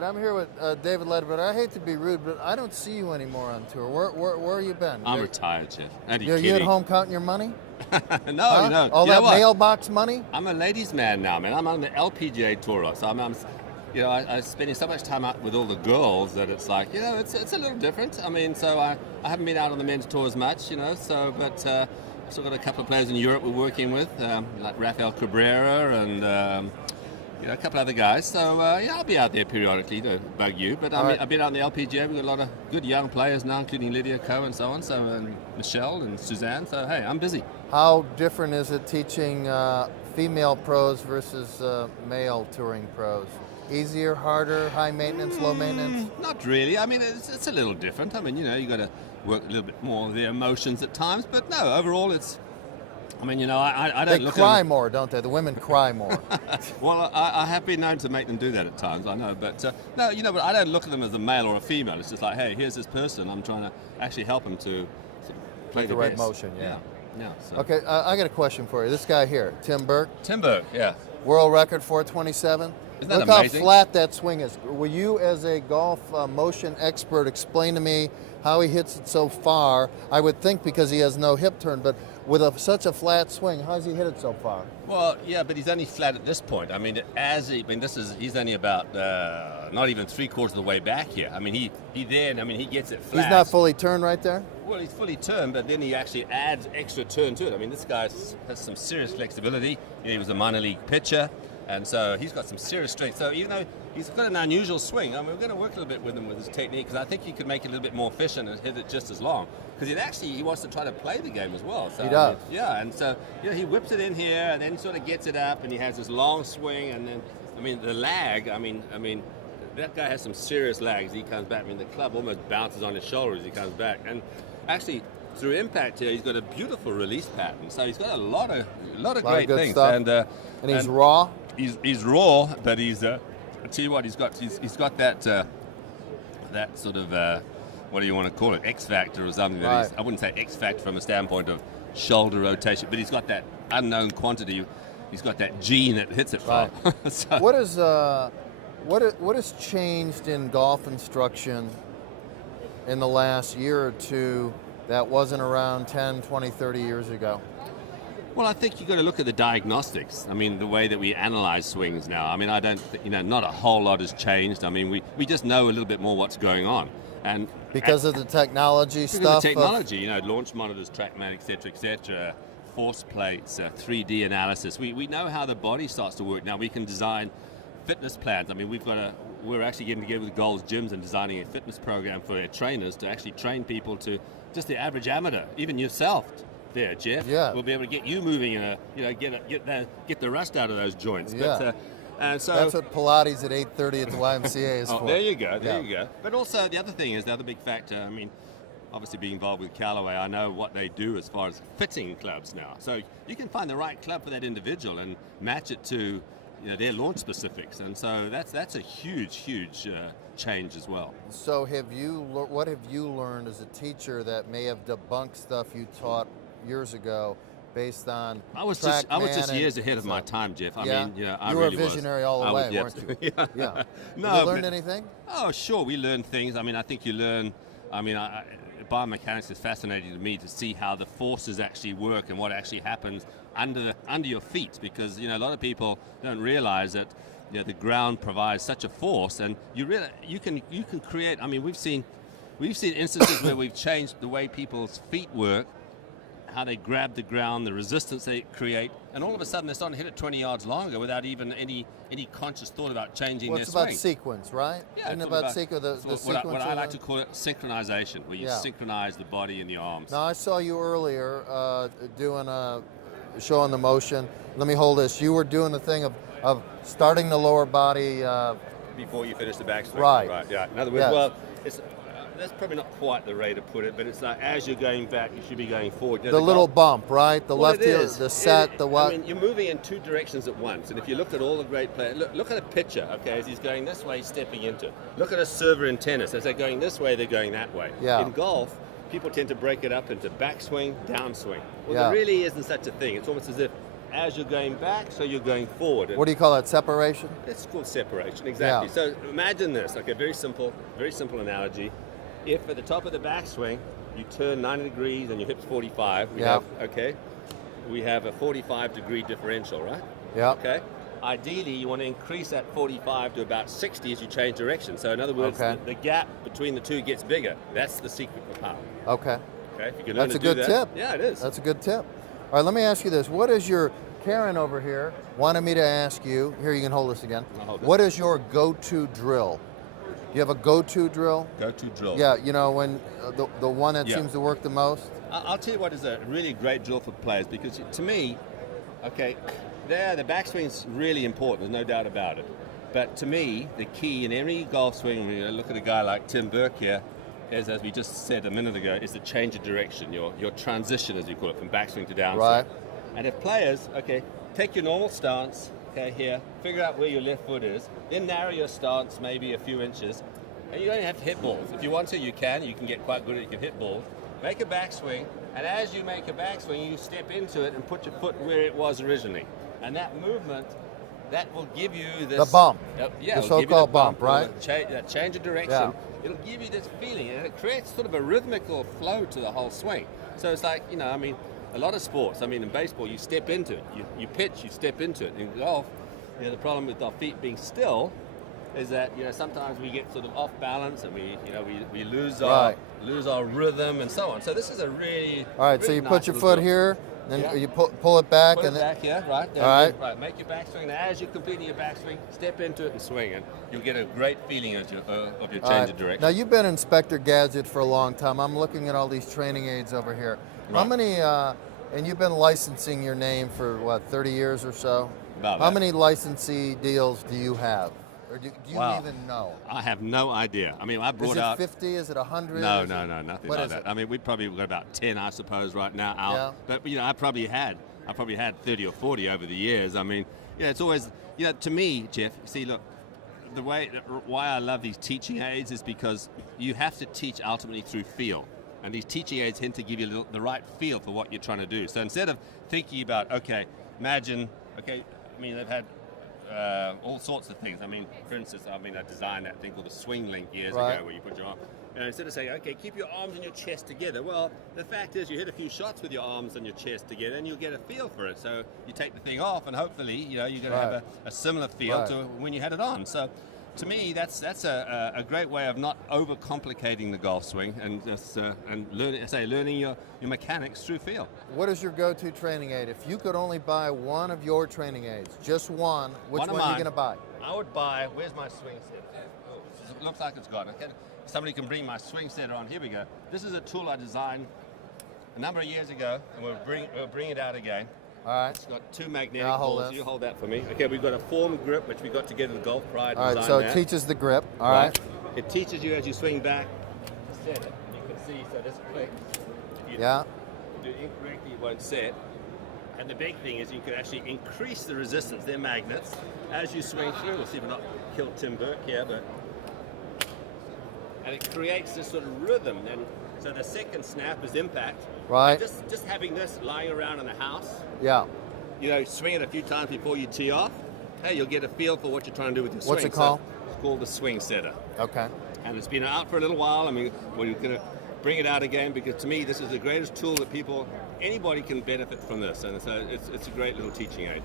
right, I'm here with David Leadbetter. I hate to be rude, but I don't see you anymore on tour. Where you been? I'm retired, Jeff. You at home counting your money? No, huh? no. All that mailbox money? I'm a ladies' man now, man. I'm on the LPGA tour, so I'm spending so much time out with all the girls that it's like, it's a little different. I mean, so I haven't been out on the men's tour as much, but I've still got a couple of players in Europe we're working with, like Rafael Cabrera and a couple other guys. So I'll be out there periodically to bug you. But I've been out on the LPGA. We've got a lot of good young players now, including Lydia Ko and so on. So and Michelle and Suzanne. So hey, I'm busy. How different is it teaching female pros versus male touring pros? Easier, harder, high maintenance, low maintenance? Not really. I mean, it's a little different. I mean, you got to work a little bit more of the emotions at times. But no, overall, it's. I mean, I don't look at them. They cry more, don't they? The women cry more. Well, I have been known to make them do that at times, I know. But no, but I don't look at them as a male or a female. It's just like, hey, here's this person. I'm trying to actually help them to sort of play the right motion, yeah. So. Okay, I got a question for you. This guy here, Tim Burke. Tim Burke, yeah. World record 427. Isn't that Look amazing? how flat that swing is. Will you, as a golf motion expert, explain to me how he hits it so far? I would think because he has no hip turn, but with such a flat swing, how does he hit it so far? Well, yeah, but he's only flat at this point. I mean, he's only about not even 3/4 of the way back here. I mean, he gets it flat. He's not fully turned right there? Well, he's fully turned, but then he actually adds extra turn to it. I mean, this guy has some serious flexibility. He was a minor league pitcher. And so he's got some serious strength. So even though he's got an unusual swing, I mean, we're going to work a little bit with him with his technique because I think he could make it a little bit more efficient and hit it just as long. Because he wants to try to play the game as well. So, he does. And so he whips it in here and then sort of gets it up and he has this long swing and then, the lag, that guy has some serious lags. He comes back. The club almost bounces on his shoulder as he comes back. And actually, through impact here, he's got a beautiful release pattern. So he's got a lot of great good things. Stuff. And he's raw. He's raw, but he's. I tell you what, he's got that that sort of what do you want to call it, X factor or something. Right. I wouldn't say X factor from a standpoint of shoulder rotation, but he's got that unknown quantity. He's got that gene that hits it far. Right. So, what has changed in golf instruction in the last year or two that wasn't around 10, 20, 30 years ago? Well, I think you've got to look at the diagnostics. The way that we analyze swings now. I don't think, not a whole lot has changed. We just know a little bit more what's going on. And because of the technology stuff? The technology, launch monitors, TrackMan, et cetera, force plates, 3D analysis. We know how the body starts to work. Now we can design fitness plans. We're actually getting together with Gold's Gyms and designing a fitness program for their trainers to actually train people to just the average amateur, even yourself. There, Jeff. Yeah. We'll be able to get you moving and get the rust out of those joints. Yeah. And so that's what Pilates at 8:30 at the YMCA is for. There you go. There you go. But also the other big factor. Obviously being involved with Callaway, I know what they do as far as fitting clubs now. So you can find the right club for that individual and match it to their launch specifics. And so that's a huge change as well. So what have you learned as a teacher that may have debunked stuff you taught years ago based on I was just years ahead of my time, Jeff. I really were a visionary all the way, weren't you? Yeah. No, you learned anything? Oh, sure, we learned things. I think you learn. Biomechanics is fascinating to me to see how the forces actually work and what actually happens under your feet, because a lot of people don't realize that the ground provides such a force, and you can create. We've seen instances where we've changed the way people's feet work, how they grab the ground, the resistance they create, and all of a sudden they're starting to hit it 20 yards longer without even any conscious thought about changing their swing. It's about sequence, right? Yeah, Isn't it about sequence? What I like to call it synchronization, where you synchronize the body and the arms. Now, I saw you earlier showing the motion. Let me hold this. You were doing the thing of starting the lower body before you finish the backswing. Right. Yeah. In other words, that's probably not quite the way to put it, but it's like as you're going back, you should be going forward. The little bump, right? The left heel, the set, the what? You're moving in two directions at once. And if you look at all the great players, look at a pitcher, okay, as he's going this way, he's stepping into it. Look at a server in tennis. As they're going this way, they're going that way. Yeah. In golf, people tend to break it up into backswing, downswing. Well, there really isn't such a thing. It's almost as if as you're going back, so you're going forward. What do you call that, separation? It's called separation, exactly. Yeah. So imagine this, okay, very simple analogy. If at the top of the backswing, you turn 90 degrees and your hip's 45, we have a 45-degree differential, right? Yeah. Okay. Ideally, you want to increase that 45 to about 60 as you change direction. So in other words, the gap between the two gets bigger. That's the secret for power. Okay. Okay. If you can learn That's to a do good that, tip. Yeah, it is. That's a good tip. All right, let me ask you this. What is your, Karen over here wanted me to ask you, here you can hold this again. I'll hold it. What is your go-to drill? Do you have a go-to drill? Go-to drill. Yeah, you know, when the one that Yeah. seems to work the most? I'll tell you what is a really great drill for players, because to me, okay, the backswing's really important, there's no doubt about it. But to me, the key in every golf swing, when you look at a guy like Tim Burke here, is, as we just said a minute ago, is the change of direction, your transition, as you call it, from backswing to downswing. Right. And if players, okay, take your normal stance, okay, here, figure out where your left foot is, then narrow your stance maybe a few inches, and you don't have to hit balls. If you want to, you can get quite good at it, you can hit balls. Make a backswing, and as you make a backswing, you step into it and put your foot where it was originally. And that movement, that will give you this... The bump. Yeah, the so-called bump, right? That change of direction. Yeah. It'll give you this feeling, and it creates sort of a rhythmical flow to the whole swing. So it's like, you know, I mean, a lot of sports, I mean, in baseball, you step into it. You pitch, you step into it. In golf, you know, the problem with our feet being still is that, you know, sometimes we get sort of off balance, and we lose our rhythm and so on. So this is a really... All right, really so you nice put your little foot drill. here, then you pull it back. Put and it back here, right? There, all right. Right, make your backswing, and as you're completing your backswing, step into it and swing, and you'll get a great feeling of your change All right. of direction. Now, you've been Inspector Gadget for a long time. I'm looking at all these training aids over here. How Right. many, and you've been licensing your name for, what, 30 years or so? About How that. many licensee deals do you have? Or do you Wow. even know? I have no idea. I mean, I brought Is it out... 50? Is it 100? No, Is no, it- no, nothing what like is that. it? I mean, we've probably got about 10, I suppose, right now out. Yeah. But, you know, I probably had 30 or 40 over the years. I mean, you know, it's always, you know, to me, Jeff, see, look, why I love these teaching aids is because you have to teach ultimately through feel. And these teaching aids tend to give you the right feel for what you're trying to do. So instead of thinking about, okay, imagine, okay, I mean, they've had all sorts of things. I mean, for instance, I designed that thing called the swing link years Right. ago, where you put your arm. And instead of saying, okay, keep your arms and your chest together. Well, the fact is, you hit a few shots with your arms and your chest together, and you'll get a feel for it. So you take the thing off, and hopefully, you know, you're going to Right. have a similar feel Right. to when you had it on. So, to me, that's a great way of not overcomplicating the golf swing and just learning your mechanics through feel. What is your go-to training aid? If you could only buy one of your training aids, just one, which One of one are you mine. going to buy? I would buy. Where's my swing set? Oh, it looks like it's gone. Okay. Somebody can bring my swing set on. Here we go. This is a tool I designed a number of years ago, and we'll bring it out again. All right. It's got two magnetic Yeah, I'll hold balls. this. You hold that for me. Okay, we've got a form grip, which we got together with Golf Pride. All right, designed so it that. teaches the grip. All right. It teaches you as you swing back to set it. You can see, so this clicks. If you Yeah. do it incorrectly, it won't set. And the big thing is you can actually increase the resistance. They're magnets. As you swing through, we'll see if we're not killed Tim Burke here, but... And it creates this sort of rhythm. And so the second snap is impact. Right. Just having this lying around in the house, Yeah. you know, swing it a few times before you tee off, hey, you'll get a feel for what you're trying to do with your swing. What's it called? So it's called the swing setter. Okay. And it's been out for a little while. I mean, we're going to bring it out again because to me, this is the greatest tool that anybody can benefit from this. And so it's a great little teaching aid.